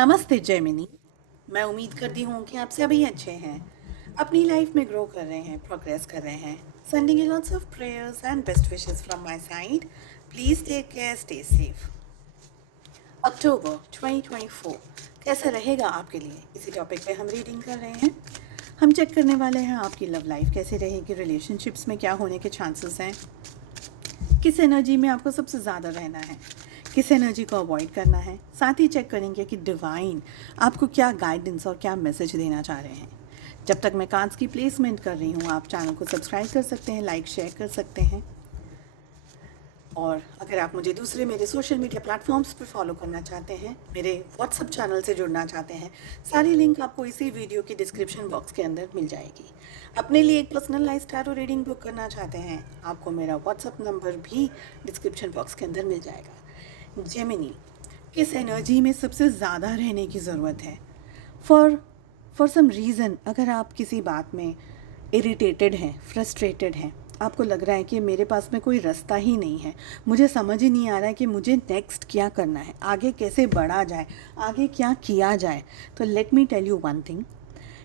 नमस्ते जेमिनी। मैं उम्मीद करती हूँ कि आप सभी अच्छे हैं, अपनी लाइफ में ग्रो कर रहे हैं, प्रोग्रेस कर रहे हैं। Sending you lots of prayers and best wishes from my side. Please take care, stay safe. अक्टूबर 2024 कैसा रहेगा आपके लिए, इसी टॉपिक पे हम रीडिंग कर रहे हैं। हम चेक करने वाले हैं आपकी लव लाइफ कैसे रहेगी, रिलेशनशिप्स में क्या होने के चांसेस हैं, किस एनर्जी में आपको सबसे ज़्यादा रहना है, किस एनर्जी को अवॉइड करना है। साथ ही चेक करेंगे कि डिवाइन आपको क्या गाइडेंस और क्या मैसेज देना चाह रहे हैं। जब तक मैं कार्ड्स की प्लेसमेंट कर रही हूँ, आप चैनल को सब्सक्राइब कर सकते हैं, लाइक शेयर कर सकते हैं। और अगर आप मुझे दूसरे मेरे सोशल मीडिया प्लेटफॉर्म्स पर फॉलो करना चाहते हैं, मेरे व्हाट्सअप चैनल से जुड़ना चाहते हैं, सारी लिंक आपको इसी वीडियो की डिस्क्रिप्शन बॉक्स के अंदर मिल जाएगी। अपने लिए एक पर्सनलाइज्ड टैरो रीडिंग बुक करना चाहते हैं, आपको मेरा व्हाट्सअप नंबर भी डिस्क्रिप्शन बॉक्स के अंदर मिल जाएगा। जेमिनी, किस एनर्जी में सबसे ज़्यादा रहने की ज़रूरत है? फॉर सम रीज़न अगर आप किसी बात में इरिटेटेड हैं, फ्रस्ट्रेटेड हैं, आपको लग रहा है कि मेरे पास में कोई रास्ता ही नहीं है, मुझे समझ ही नहीं आ रहा है कि मुझे नेक्स्ट क्या करना है, आगे कैसे बढ़ा जाए, आगे क्या किया जाए, तो let me tell you one thing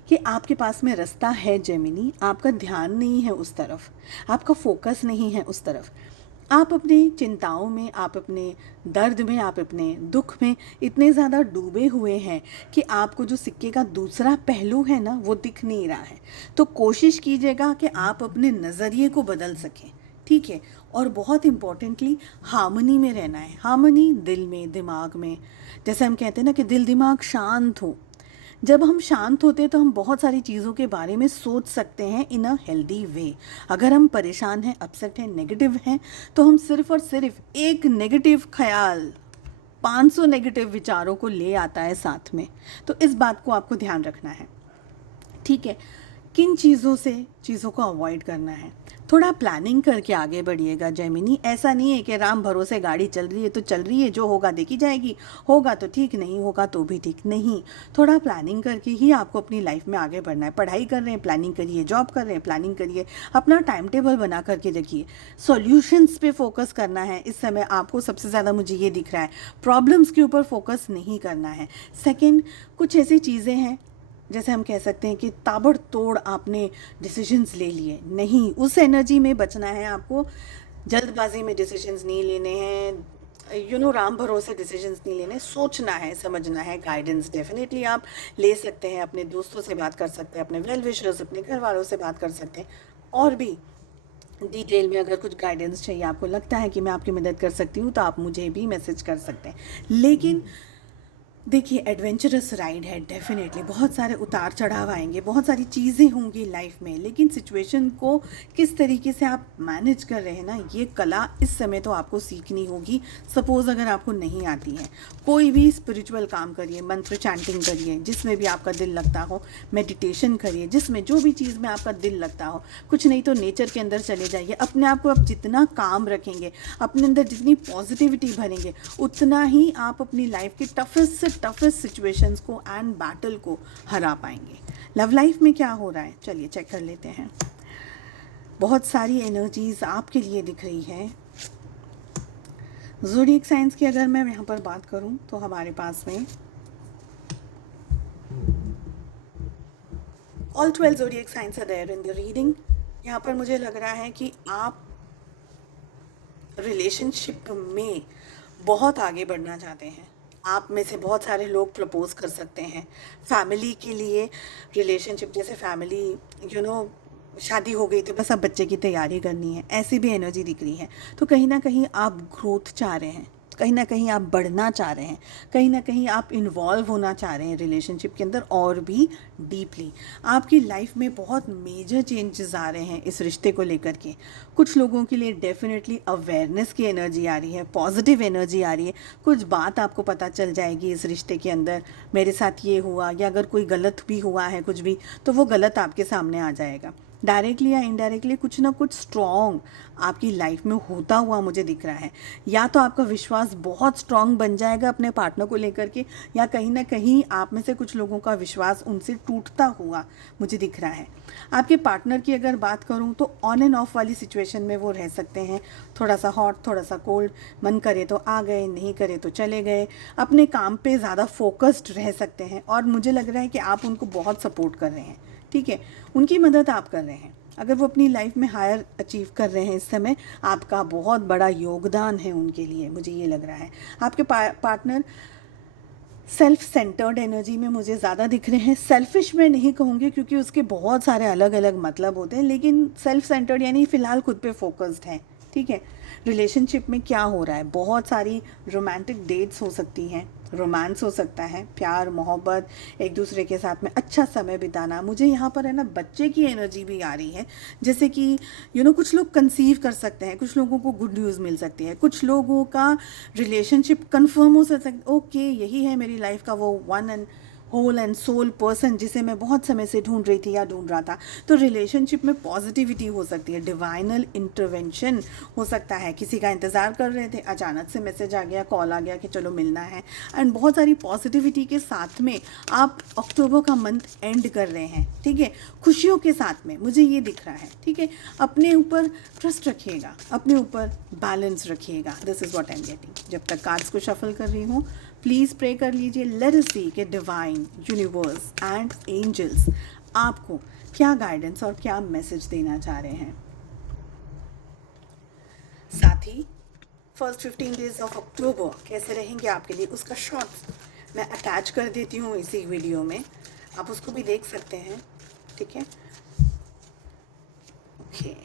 कि आपके पास में रास्ता है जेमिनी। आपका ध्यान नहीं है उस तरफ, आपका फोकस नहीं है उस तरफ। आप अपनी चिंताओं में, आप अपने दर्द में, आप अपने दुख में इतने ज़्यादा डूबे हुए हैं कि आपको जो सिक्के का दूसरा पहलू है ना, वो दिख नहीं रहा है। तो कोशिश कीजिएगा कि आप अपने नज़रिए को बदल सकें, ठीक है। और बहुत इम्पॉर्टेंटली हार्मनी में रहना है, हार्मनी दिल में, दिमाग में। जैसे हम कहते हैं ना कि दिल दिमाग शांत हो। जब हम शांत होते हैं तो हम बहुत सारी चीज़ों के बारे में सोच सकते हैं इन अ हेल्दी वे। अगर हम परेशान हैं, अपसेट हैं, नेगेटिव हैं, तो हम सिर्फ और सिर्फ एक नेगेटिव ख्याल 500 नेगेटिव विचारों को ले आता है साथ में। तो इस बात को आपको ध्यान रखना है, ठीक है। किन चीज़ों से चीज़ों को अवॉइड करना है, थोड़ा प्लानिंग करके आगे बढ़िएगा जेमिनी। ऐसा नहीं है कि राम भरोसे गाड़ी चल रही है तो चल रही है, जो होगा देखी जाएगी, होगा तो ठीक, नहीं होगा तो भी ठीक। नहीं, थोड़ा प्लानिंग करके ही आपको अपनी लाइफ में आगे बढ़ना है। पढ़ाई कर रहे हैं, प्लानिंग करिए, जॉब कर रहे हैं, प्लानिंग करिए, अपना टाइम टेबल बना करके रखिए। सॉल्यूशंस पे फोकस करना है इस समय आपको, सबसे ज़्यादा मुझे ये दिख रहा है। प्रॉब्लम्स के ऊपर फोकस नहीं करना है। सेकेंड, कुछ ऐसी चीज़ें हैं जैसे हम कह सकते हैं कि ताबड़तोड़ आपने डिसीजंस ले लिए, नहीं, उस एनर्जी में बचना है आपको। जल्दबाजी में डिसीजंस नहीं लेने हैं, राम भरोसे डिसीजंस नहीं लेने, सोचना है, समझना है। गाइडेंस डेफिनेटली आप ले सकते हैं, अपने दोस्तों से बात कर सकते हैं, अपने वेल विशर्स, अपने घर वालों से बात कर सकते हैं। और भी डिटेल में अगर कुछ गाइडेंस चाहिए, आपको लगता है कि मैं आपकी मदद कर सकती हूँ, तो आप मुझे भी मैसेज कर सकते हैं। लेकिन देखिए, एडवेंचरस राइड है डेफिनेटली, बहुत सारे उतार चढ़ाव आएंगे, बहुत सारी चीज़ें होंगी लाइफ में, लेकिन सिचुएशन को किस तरीके से आप मैनेज कर रहे हैं ना, ये कला इस समय तो आपको सीखनी होगी। सपोज़ अगर आपको नहीं आती है, कोई भी स्पिरिचुअल काम करिए, मंत्र चैंटिंग करिए जिसमें भी आपका दिल लगता हो, मेडिटेशन करिए जिसमें जो भी चीज़ में आपका दिल लगता हो, कुछ नहीं तो नेचर के अंदर चले जाइए। अपने आप को आप जितना काम रखेंगे, अपने अंदर जितनी पॉजिटिविटी भरेंगे, उतना ही आप अपनी लाइफ की टफेस्ट सिचुएशंस को एंड बैटल को हरा पाएंगे। लव लाइफ में क्या हो रहा है, चलिए चेक कर लेते हैं। बहुत सारी एनर्जीज आपके लिए दिख रही है। ज़ोडिएक साइंस की अगर मैं यहाँ पर बात करूँ तो हमारे पास में all 12 zodiac signs are there in the reading. यहाँ पर मुझे लग रहा है कि आप रिलेशनशिप में बहुत आगे बढ़ना चाहते हैं। आप में से बहुत सारे लोग प्रपोज कर सकते हैं फैमिली के लिए। रिलेशनशिप जैसे फैमिली, शादी हो गई तो बस अब बच्चे की तैयारी करनी है, ऐसी भी एनर्जी दिख रही है। तो कहीं ना कहीं आप ग्रोथ चाह रहे हैं, कहीं ना कहीं आप बढ़ना चाह रहे हैं, कहीं ना कहीं आप इन्वॉल्व होना चाह रहे हैं रिलेशनशिप के अंदर और भी डीपली। आपकी लाइफ में बहुत मेजर चेंजेस आ रहे हैं इस रिश्ते को लेकर के। कुछ लोगों के लिए डेफिनेटली अवेयरनेस की एनर्जी आ रही है, पॉजिटिव एनर्जी आ रही है। कुछ बात आपको पता चल जाएगी इस रिश्ते के अंदर, मेरे साथ ये हुआ, या अगर कोई गलत भी हुआ है कुछ भी, तो वो गलत आपके सामने आ जाएगा। डायरेक्टली या इनडायरेक्टली कुछ ना कुछ स्ट्रॉन्ग आपकी लाइफ में होता हुआ मुझे दिख रहा है। या तो आपका विश्वास बहुत स्ट्रॉन्ग बन जाएगा अपने पार्टनर को लेकर के, या कहीं ना कहीं आप में से कुछ लोगों का विश्वास उनसे टूटता हुआ मुझे दिख रहा है। आपके पार्टनर की अगर बात करूं तो ऑन एंड ऑफ वाली सिचुएशन में वो रह सकते हैं, थोड़ा सा हॉट थोड़ा सा कोल्ड, मन करे तो आ गए, नहीं करे तो चले गए, अपने काम पे ज़्यादा फोकस्ड रह सकते हैं। और मुझे लग रहा है कि आप उनको बहुत सपोर्ट कर रहे हैं, ठीक है, उनकी मदद आप कर रहे हैं। अगर वो अपनी लाइफ में हायर अचीव कर रहे हैं इस समय, आपका बहुत बड़ा योगदान है उनके लिए, मुझे ये लग रहा है। आपके पार्टनर सेल्फ सेंटर्ड एनर्जी में मुझे ज़्यादा दिख रहे हैं। सेल्फिश मैं नहीं कहूँगी क्योंकि उसके बहुत सारे अलग अलग मतलब होते हैं, लेकिन सेल्फ सेंटर्ड यानी फ़िलहाल खुद पे फोकस्ड है, ठीक है। रिलेशनशिप में क्या हो रहा है, बहुत सारी रोमांटिक डेट्स हो सकती हैं, रोमांस हो सकता है, प्यार मोहब्बत, एक दूसरे के साथ में अच्छा समय बिताना। मुझे यहाँ पर है ना बच्चे की एनर्जी भी आ रही है, जैसे कि कुछ लोग कंसीव कर सकते हैं, कुछ लोगों को गुड न्यूज़ मिल सकती है, कुछ लोगों का रिलेशनशिप कंफर्म हो सकता है, ओके यही है मेरी लाइफ का वो one and whole and soul person जिसे मैं बहुत समय से ढूंढ रही थी या ढूंढ रहा था। तो रिलेशनशिप में पॉजिटिविटी हो सकती है, डिवाइनल इंटरवेंशन हो सकता है, किसी का इंतज़ार कर रहे थे, अचानक से मैसेज आ गया, कॉल आ गया कि चलो मिलना है, एंड बहुत सारी पॉजिटिविटी के साथ में आप अक्टूबर का मंथ एंड कर रहे हैं, ठीक है, खुशियों के साथ में मुझे ये दिख रहा है, ठीक है। अपने ऊपर ट्रस्ट रखिएगा, अपने ऊपर बैलेंस रखिएगा, this is what I am getting. जब तक कार्ड्स को शफल कर रही हूँ प्लीज़ प्रे कर लीजिए, लेट अस सी कि डिवाइन यूनिवर्स एंड एंजल्स आपको क्या गाइडेंस और क्या मैसेज देना चाह रहे हैं। साथ ही फर्स्ट 15 डेज ऑफ अक्टूबर कैसे रहेंगे आपके लिए, उसका शॉर्ट्स मैं अटैच कर देती हूँ इसी वीडियो में, आप उसको भी देख सकते हैं, ठीक है। ओके,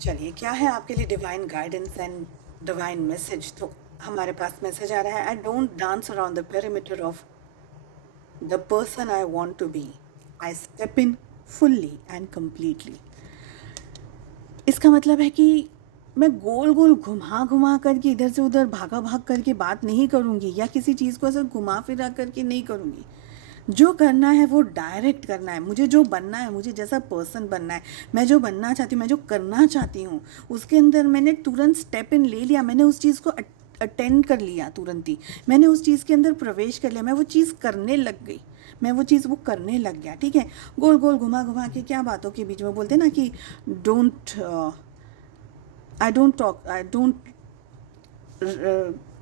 चलिए क्या है आपके लिए divine guidance and divine message. तो हमारे पास मैसेज आ रहा है, I don't dance around the perimeter of the person I want to be, I step in fully and completely. इसका मतलब है कि मैं गोल गोल घुमा करके इधर से उधर भाग करके बात नहीं करूँगी, या किसी चीज़ को ऐसे घुमा फिरा करके नहीं करूँगी। जो करना है वो डायरेक्ट करना है, मुझे जो बनना है, मुझे जैसा पर्सन बनना है, मैं जो बनना चाहती हूँ, मैं जो करना चाहती हूँ, उसके अंदर मैंने तुरंत स्टेप इन ले लिया, मैंने उस चीज़ को अटेंड कर लिया, तुरंत ही मैंने उस चीज़ के अंदर प्रवेश कर लिया, मैं वो चीज़ करने लग गई, मैं वो चीज़ वो करने लग गया, ठीक है। गोल गोल घुमा के क्या बातों के बीच में बोलते हैं ना कि I don't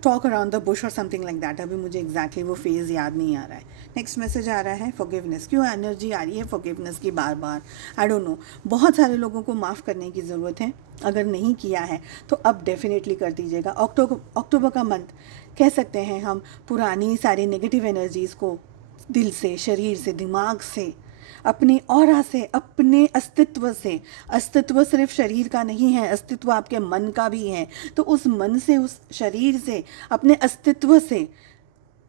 talk around the Bush और समथिंग लाइक दैट। अभी मुझे एग्जैक्टली वो फेज़ याद नहीं आ रहा है। नेक्स्ट मैसेज आ रहा है फॉरगिवनेस, क्यों एनर्जी आ रही है फॉरगिवनेस की बार बार, आई डोंट नो। बहुत सारे लोगों को माफ़ करने की ज़रूरत है, अगर नहीं किया है तो अब डेफिनेटली कर दीजिएगा। अक्टूबर का मंथ कह सकते हैं हम पुरानी सारी नेगेटिव एनर्जीज़ को दिल से, शरीर से, दिमाग से, अपनी ऑरा से, अपने अस्तित्व से, अस्तित्व सिर्फ शरीर का नहीं है, अस्तित्व आपके मन का भी है, तो उस मन से, उस शरीर से, अपने अस्तित्व से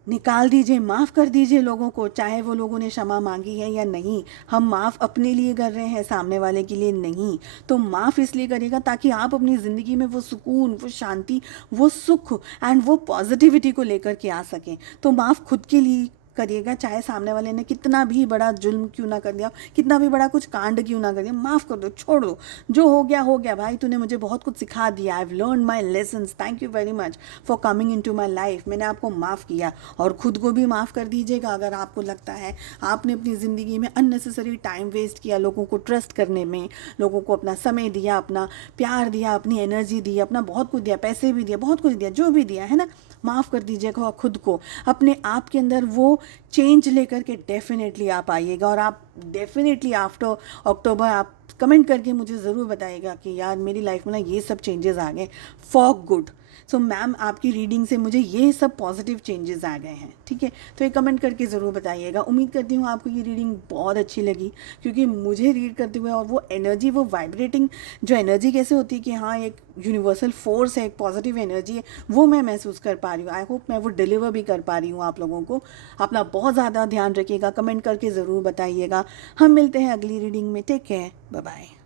निकाल दीजिए, माफ़ कर दीजिए लोगों को, चाहे वो लोगों ने क्षमा मांगी है या नहीं। हम माफ़ अपने लिए कर रहे हैं, सामने वाले के लिए नहीं। तो माफ़ इसलिए करेगा ताकि आप अपनी ज़िंदगी में वो सुकून, वो शांति, वो सुख एंड वो पॉजिटिविटी को लेकर के आ सकें। तो माफ़ खुद के लिए करिएगा, चाहे सामने वाले ने कितना भी बड़ा जुल्म क्यों ना कर दिया, कितना भी बड़ा कुछ कांड क्यों ना कर दिया, माफ़ कर दो, छोड़ दो, जो हो गया भाई, तूने मुझे बहुत कुछ सिखा दिया, I have learn my lessons, thank you very much for coming into my life, मैंने आपको माफ़ किया। और ख़ुद को भी माफ़ कर दीजिएगा अगर आपको लगता है आपने अपनी ज़िंदगी में अननेसेसरी टाइम वेस्ट किया, लोगों को ट्रस्ट करने में, लोगों को अपना समय दिया, अपना प्यार दिया, अपनी एनर्जी दी, अपना बहुत कुछ दिया, पैसे भी दिया, बहुत कुछ दिया, जो भी दिया है ना, माफ़ कर दीजिएगा खुद को। अपने आप के अंदर वो चेंज लेकर के डेफिनेटली आप आइएगा, और आप डेफिनेटली आफ्टर अक्टूबर आप कमेंट करके मुझे ज़रूर बताइएगा कि यार मेरी लाइफ में ना ये सब चेंजेस आ गए फॉर गुड। सो मैम आपकी रीडिंग से मुझे ये सब पॉजिटिव चेंजेस आ गए हैं, ठीक है। तो ये कमेंट करके ज़रूर बताइएगा। उम्मीद करती हूँ आपको ये रीडिंग बहुत अच्छी लगी, क्योंकि मुझे रीड करते हुए और वो एनर्जी, वो वाइब्रेटिंग जो एनर्जी कैसे होती है कि हाँ एक यूनिवर्सल फोर्स है, एक पॉजिटिव एनर्जी है, वो मैं महसूस कर पा रही हूँ। आई होप मैं वो डिलीवर भी कर पा रही हूँ आप लोगों को। अपना बहुत ज़्यादा ध्यान रखिएगा, कमेंट करके ज़रूर बताइएगा। हम मिलते हैं अगली रीडिंग में, टेक केयर, बाय बाय।